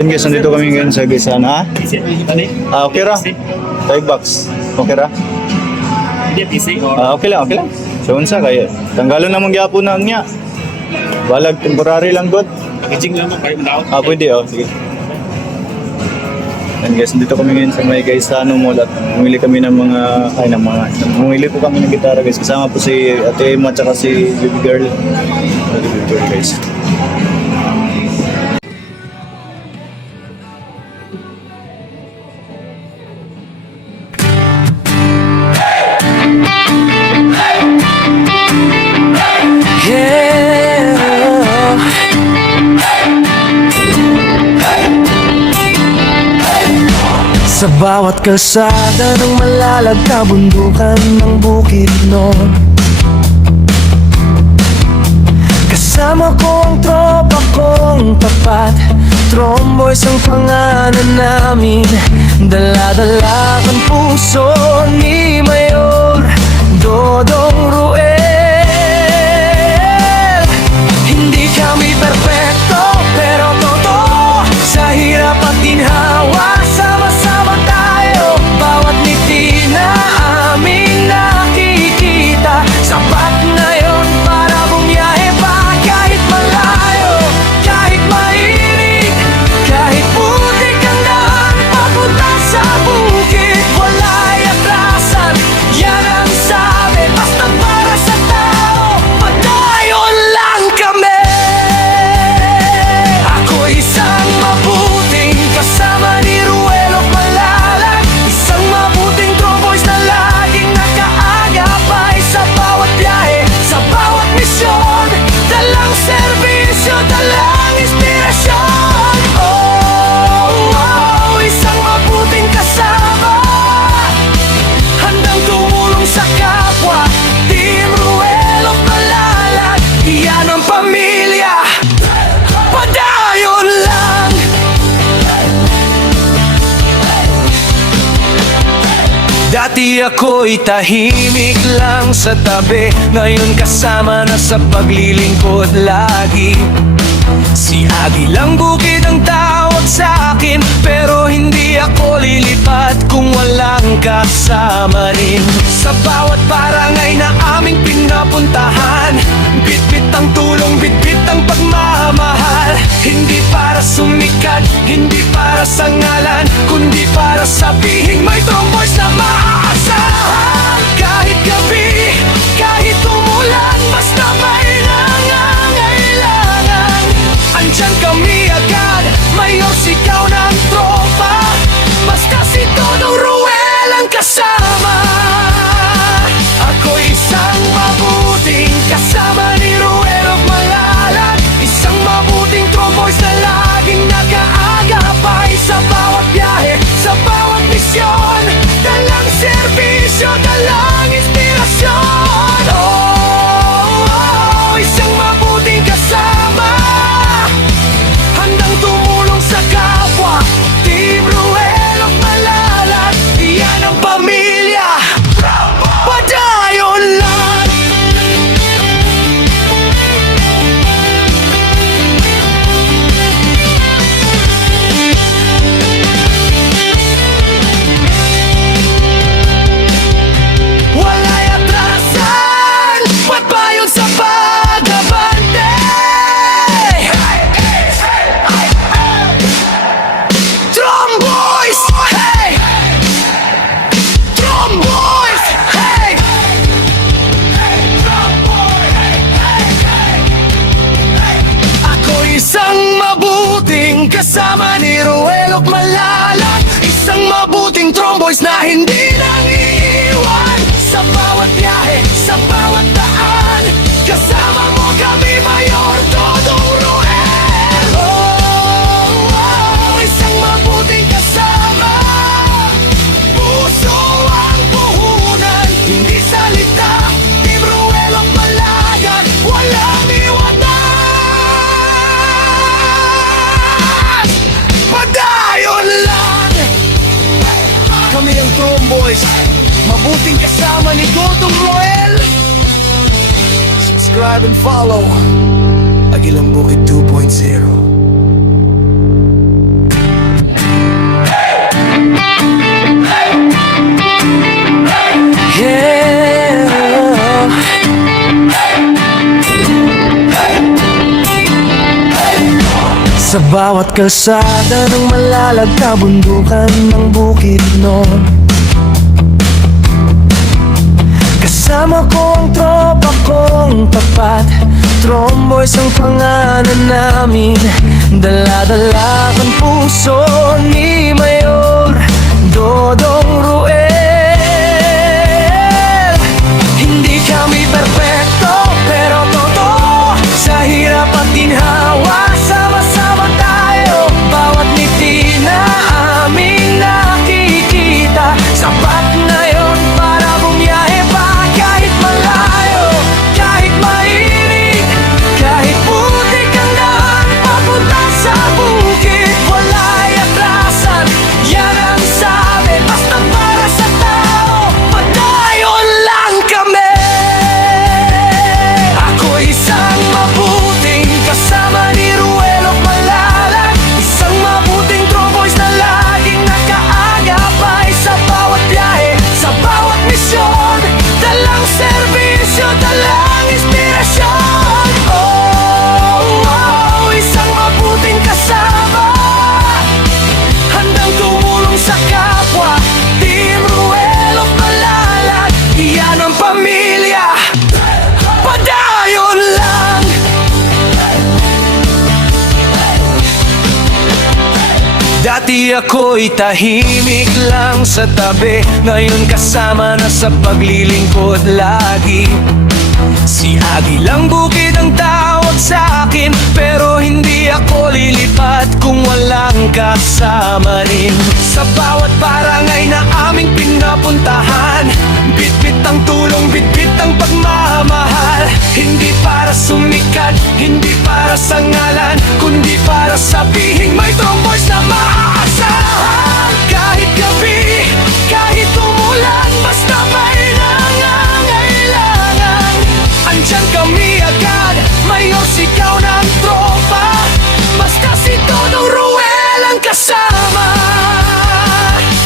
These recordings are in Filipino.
Guys, nandito kami ngayon sa Gisana. Okay ra. 5 bucks. Okay ra. Okay lang, okay lang. So unsa kaya? Tanggalan namang gyapon na niya. Balag temporary lang god. Pwede oh. Sige. And guys, nandito kami ngayon sa may Gaisano Mall at bumili kami ng bumili po kami ng gitara guys. Kasama po si Ate Emma at saka si Baby Girl. Baby Girl guys. Sa bawat kalsada ng malalag na bundukan ng Bukidnon, kasama ko ang tropa kong tapat. Tromboys ang pangalan namin, dala-dala ang puso ni Mayor Dodong Ruel. Hindi kami perfecto pero totoo, sa hirap at ginhawa sama-sama tayo. Bawat ngiti na aming nakikita, sapat na yun para bumiyahe pa. Kahit malayo, kahit mainit, kahit putik ang daan papunta sa bukid, wala'y atrasan, yan ang sabi. Basta para sa tao, padayon lang kami. Ako'y isang mabuting kasama ni Ruelo Malalag, isang mabuting tromboys na laging nakaagapay sa bawat biyahe, sa bawat misyon. Dalang serbisyo, dalang inspirasyon. Isang mabuting kasama, handang tumulong sa kapwa. Team Ruelo Malalag, iyan ang pamilya. Padayon lang. Dati ako'y tahimik lang sa tabi, ngayon kasama na sa paglilingkod lagi. Si Agilang Bukid ang tawag sa akin, pero hindi ako lilipat kung walang kasama rin. Sa bawat barangay na aming pinapuntahan, bitbit ang tulong, bitbit ang pagmamahal. Hindi para sumikat, hindi para sa ngalan, kundi para sabihin may tromboys na maaasahan. Kahit gabi, kahit umulan, basta may nangangailangan, andyan kami agad. Mayor, sigaw ng tropa, basta si Dodong Ruel ang kasama. Ako'y isang mabuting kasama ni Ruel Malalag, isang mabuting tromboys na laging nakaagapay sa bawat biyahe, sa bawat misyon. Dalang serbisyo, dalang inspirasyon. Isang mabuting kasama, handang tumulong sa kapwa. Team Ruel Malalag, iyan ang pamilya. Padayon lang. Wala'y atrasan, ba't ba yun sa pag-abante? Tromboys! Hey! Tromboys! Hey! Ako'y isang mabuting kasama ni Ruel Malalag, isang mabuting tromboys na hindi nang iiwan. Sa bawat biyahe, sa bawat daan, kasama mo kami, Mayor Dodong Ruel. Isang mabuting kasama, puso ang puhunan, hindi salita. Team Ruel Malalag, walang iwanan. Padayon lang. Kami ang Tromboys, mabuting kasama ni Dodong Ruel. Subscribe and follow Agilang Bukid 2.0. Sa bawat kalsada ng malalag na bundukan ng Bukidnon, kasama ko ang tropa kong tapat. Tromboys ang pangalan namin, dala-dala ang puso ni Mayor Dodong Ruel. Hindi kami perpekto pero totoo, sa hirap at ginhawa sama-sama tayo. Bawat ngiti na aming nakikita, sapat na yun para bumiyahe pa. Kahit malayo, kahit mainit, kahit putik ang daan papunta sa bukid, wala'y atrasan, yan ang sabi. Basta para sa tao, padayon lang kami. Ako'y isang mabuting kasama ni Ruelo Malalag, isang mabuting tromboys na laging nakaagapay sa bawat biyahe, sa bawat misyon. Dalang serbisyo, dalang inspirasyon. Isang mabuting kasama, handang tumulong sa kapwa. Team Ruelo Malalag, iyan ang pamilya. Padayon lang. Dati ako'y tahimik lang sa tabi, ngayon kasama na sa paglilingkod lagi. Si Agilang Bukid ang tawag sa akin, pero hindi ako lilipat kung walang kasama rin. Sa bawat barangay na aming pinapuntahan, bitbit ang tulong, bitbit ang pagmamahal. Hindi para sumikat, hindi para sa ngalan, kundi para sabihin may tromboys na maaasahan. Kahit gabi, kahit umulan, basta may nangangailangan, andyan kami agad. Mayor, sigaw ng tropa, basta si Dodong Ruel ang kasama.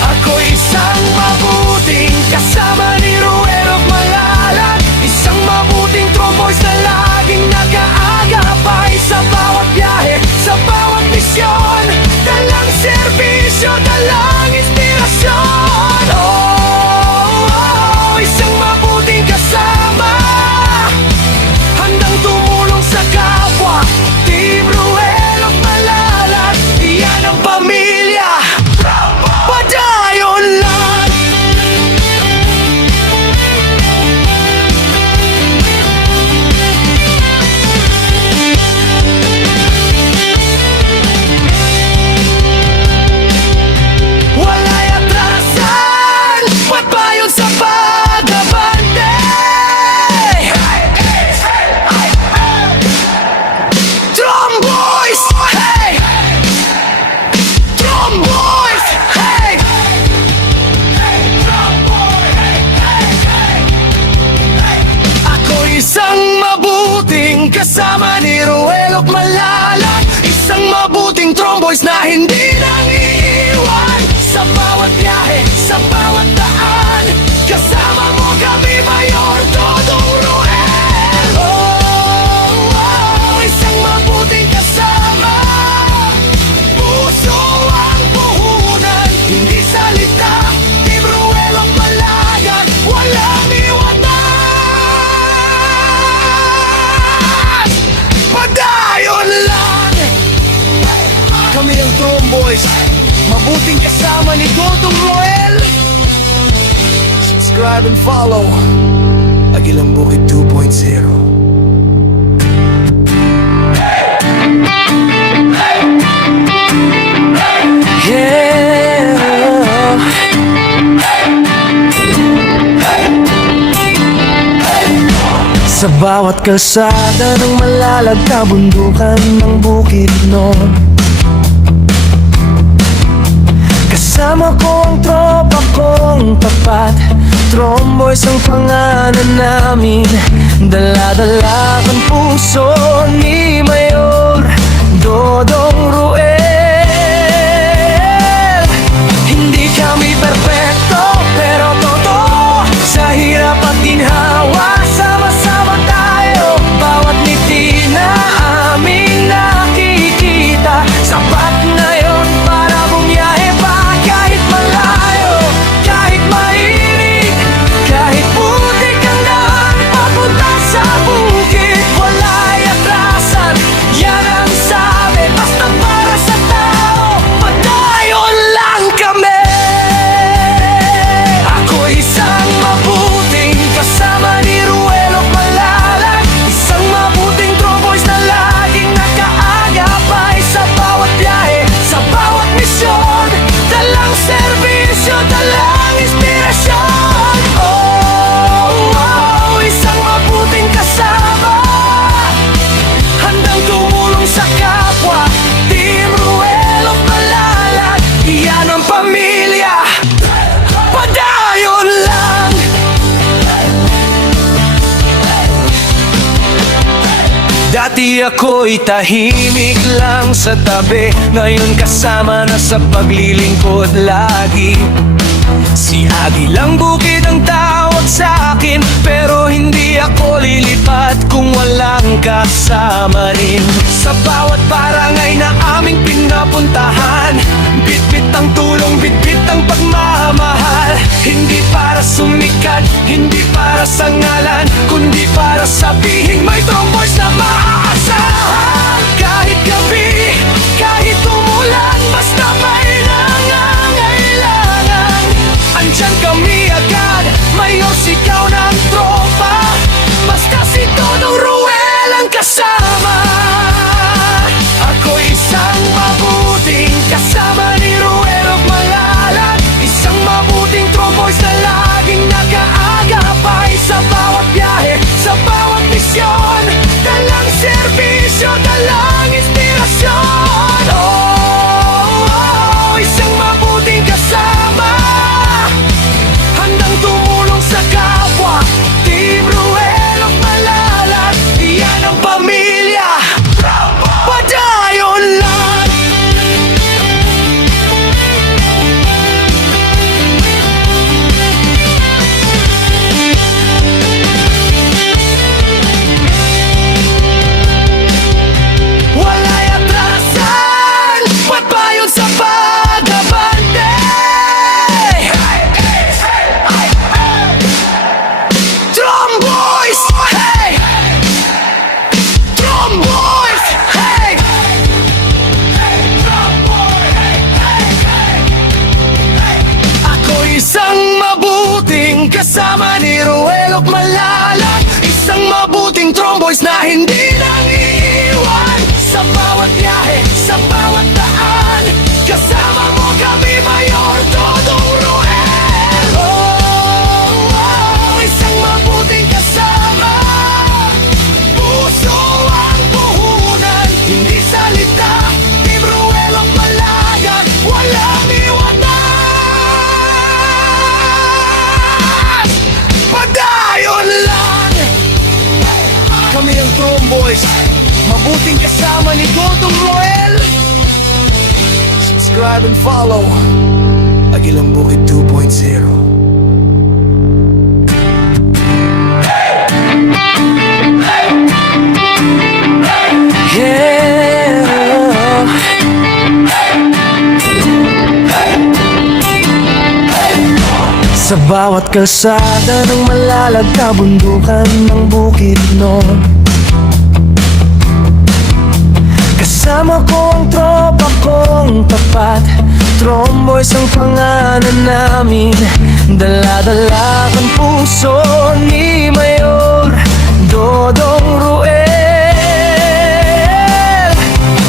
Ako isang mabuting kasama ni Ruel Malalag, isang mabuting tromboys na laging nakaagapay sa bawat biyahe, sa bawat misyon. Dalang serbisyo, dalang inspirasyon. Isang mabuting kasama, handang tumulong sa kapwa. Team Ruel Malalag, iyan ang pamilya. Padayon lang. Wala'y atrasan, pagbayon sa pag-abante. Tromboys, hey! Tromboys, hey! Ako isang mabuting kasama ni Ruel Malalag, isang mabuting tromboys na hindi nangiiwan. Sa bawat biyahe, sa bawat daan, kasama mo kami, Mayor Dodong Ruel. Isang mabuting kasama, puso ang puhunan, hindi salita. Team Ruel Malalag, walang iwanan. Padayon lang. Kami ang Tromboys, mabuting kasama ni Dodong Ruel. Subscribe and follow Agilang Bukid 2.0. Sa bawat kalsada ng malalag na bundukan ng Bukidnon, kasama ko ang tropa kong tapat. Tromboys ang pangalan namin, dala-dala ang puso ni Mayor Dodong Ruel. Hindi kami perpekto pero totoo, sa hirap at ginhawa sama-sama tayo. Bawat ngiti na aming nakikita, Dati ako'y tahimik lang sa tabi, ngayon kasama na sa paglilingkod lagi. Si Agilang Bukid ang tawag sa akin, pero hindi ako lilipat kung walang kasama rin. Sa bawat barangay na aming pinapuntahan, bitbit ang tulong, bitbit ang pagmamahal. Hindi para sumikat, hindi para sa ngalan, kundi para sabihin may tromboys na maaasahan. Kahit gabi, kahit umulan, basta may nangangailangan, andyan kami agad, mayor sigaw ng tropa. Basta si Dodong Ruel ang kasama. Ako isang mabuting kasama ni Ruel of Malalag, isang mabuting tromboys na laging nag-aagapay sa bawat biyahe, sa bawat misyon. Dalang serbisyo, dalang inspirasyon. Oh, isang mabuting kasama, handang tumulong sa kapwa. Team Ruel of Malalag, iyan ang pamilya, padayon lang. Wala'y atrasan, padayon sa pag-abante. Tromboys, hey! Tromboys, hey! Ako isang mabuting kasama ni Ruel of Malalag, isang mabuting tromboys na hindi nang iiwan. Sa bawat biyahe, sa bawat daan, kasama mo kami, Mayor Dodong Ruel. Oh, isang mabuting kasama, puso ang puhunan, hindi salita. Team Ruel of Malalag, walang iwanan, padayon lang. Kami ang Tromboys, mabuting kasama ni Dodong Ruel. Subscribe and follow Agilang Bukid 2.0. Sa bawat kalsada ng Malalag, kabundukan ng Bukidnon, kasama ko ang tropa kong tapat. Tromboys ang pangalan namin, dala-dala ang puso ni Mayor Dodong Ruel.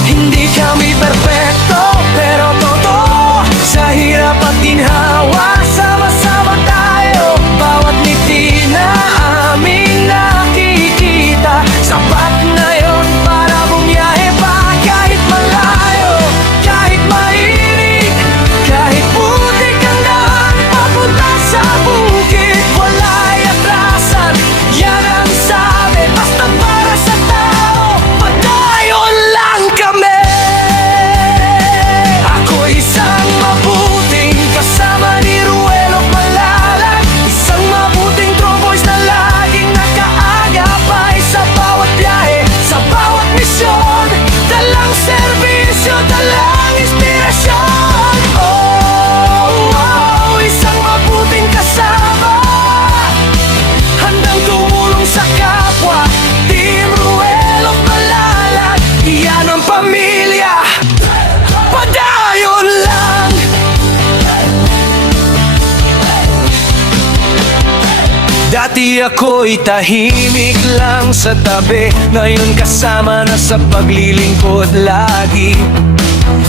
Hindi kami perpekto, pero totoo, sa hirap at ginhawa, sama-sama tayo. Bawat ngiti na aming nakikita, sapat na yun para bumiyahe pa. Kahit malayo, kahit mainit, kahit putik ang daan papunta sa bukid, wala'y atrasan, yan ang sabi. Basta para sa tao, padayon lang kami. Ako isang mabuting kasama ni Ruel of Malalag, isang mabuting tromboys na laging nakaagapay sa bawat biyahe, sa bawat misyon. Dalang serbisyo, dalang inspirasyon. Oh, isang mabuting kasama, handang tumulong sa kapwa. Team Ruel of Malalag, iyan ang pamilya, padayon lang. Dati ako'y tahimik lang sa tabi, ngayon kasama na sa paglilingkod lagi.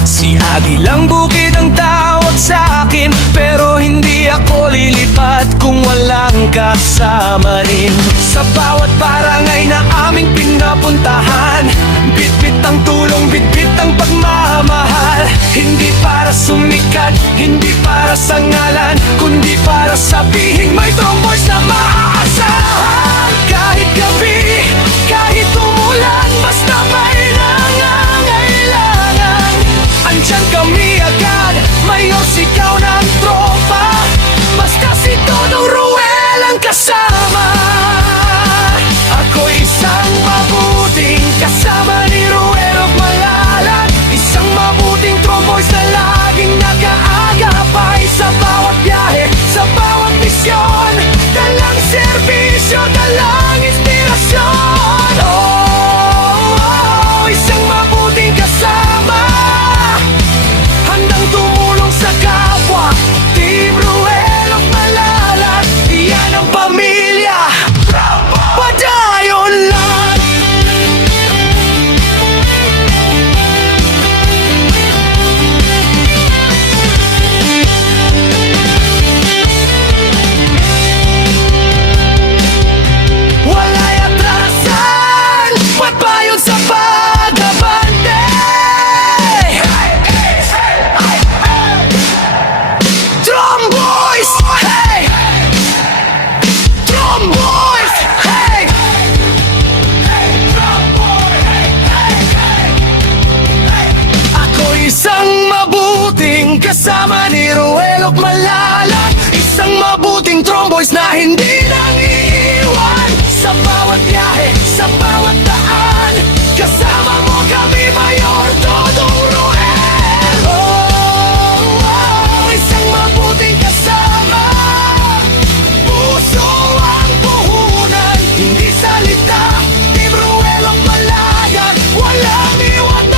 Si Agilang Bukid ang tawag sa akin, pero hindi ako lilipat kung walang kasama rin. Sa bawat barangay na aming pinapuntahan, bitbit ang tulong, bitbit ang pagmamahal. Hindi para sumikat, hindi para sa ngalan, kundi para sabihin may tromboys na maaasahan. Kahit gabi, kahit umulan, basta kami agad, mayor sigaw ng tropa. Basta si Dodong Ruel ang kasama. Ako'y isang mabuting kasama ni Ruel of Malalag, isang mabuting tromboys na laging nag-aagapay sa bawat biyahe, sa bawat misyon. Dalang serbisyo, dalang inspirasyon. Oh, isang mabuting kasama, handang tumulong sa kapwa. Team Ruel of Malalag, iyan ang pamilya. Padayon lang. Wala'y atrasan, pagbayon sa pag-abante. Tromboys, hey! Tromboys, hey! Ako isang mabuting kasama ni Ruel of Malalag, isang mabuting tromboys na hindi nang iiwan. Sa bawat biyahe, sa bawat daan, kasama mo kami, Mayor Dodong Ruel. Oh, isang mabuting kasama, puso ang puhunan, hindi salita. Team Ruel of Malalag, walang iwanan.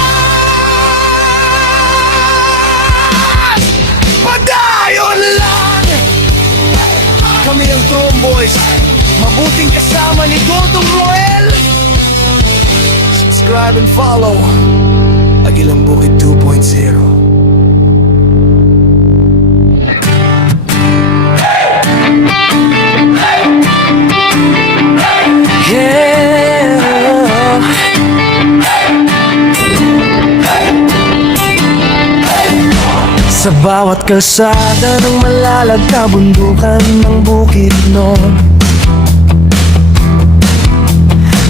Padayon lang. Kami ang Tromboys, mabuting kasama ni Dodong Ruel. Subscribe and follow Agilang Bukid 2.0. Sa bawat kalsada ng Malalag, kabundukan ng Bukidnon,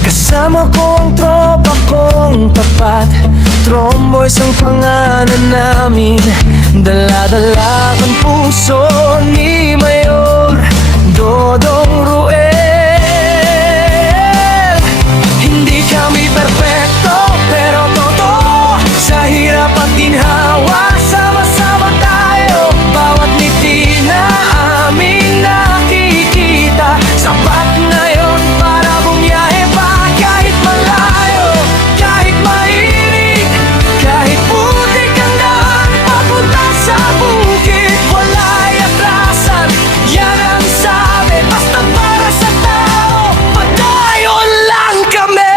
kasama ko ang tropa kong tapat. Tromboys ang pangalan namin, dala-dala ang puso ni Mayor Dodong Ruel. Hindi kami perfecto, pero totoo, sa hirap at ginhawa, sama-sama tayo. Bawat ngiti na aming nakikita, sapat na yun para bumiyahe pa. Kahit malayo, kahit mainit, kahit putik ang daan papunta sa bukid, wala'y atrasan, yan ang sabi. Basta para sa tao, padayon lang kami.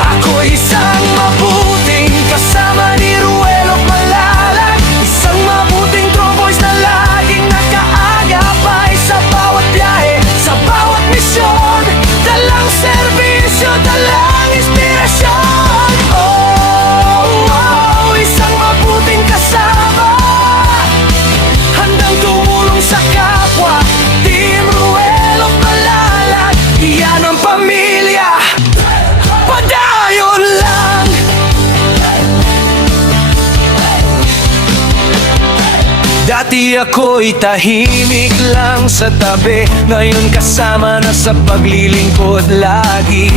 Ako isang mabuting kasama ni Ruel of Malalag, isang mabuting tromboys na laging nakaagapay sa bawat biyahe, sa bawat misyon. Dalang serbisyo, dalang inspirasyon. Oh, isang mabuting kasama, handang tumulong sa kapwa. Team Ruel of Malalag, iyan ang pamilya. Padayon lang. Dati ako'y tahimik lang sa tabi, ngayon kasama na sa paglilingkod lagi.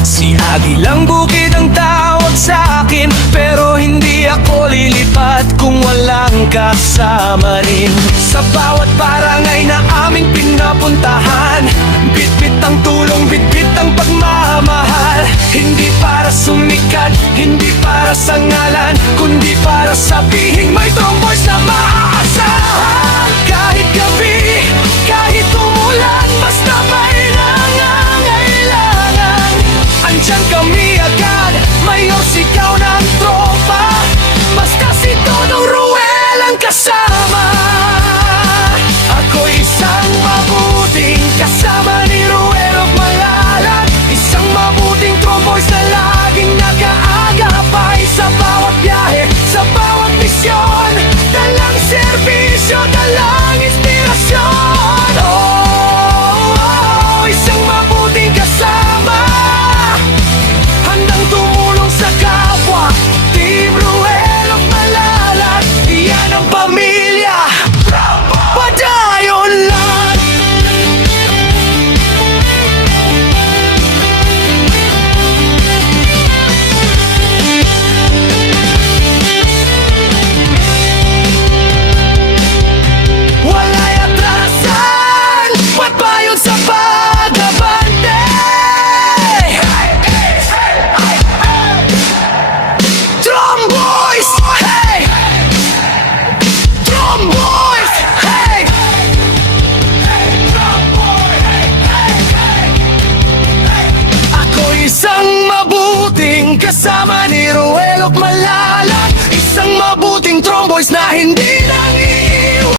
Si Agilang Bukid ang tawag sa akin, pero hindi ako lilipat kung walang kasama rin. Sa bawat barangay na aming pinapuntahan, bitbit ang tulong, bitbit ang pagmamahal. Hindi para sumikat, hindi para sa ngalan, kundi para sabihin may Tromboys na maaasahan. Kahit gabi, kahit umulan, basta may nangangailangan, andyan kami agad, mayor sigaw ng tropa. Basta si Dodong Ruel ang kasama. Ako isang mabuting kasama ni Ruel of Malalag, isang mabuting Tromboys na laging nag-aagapay sa bawat biyahe, puting tromboys na hindi na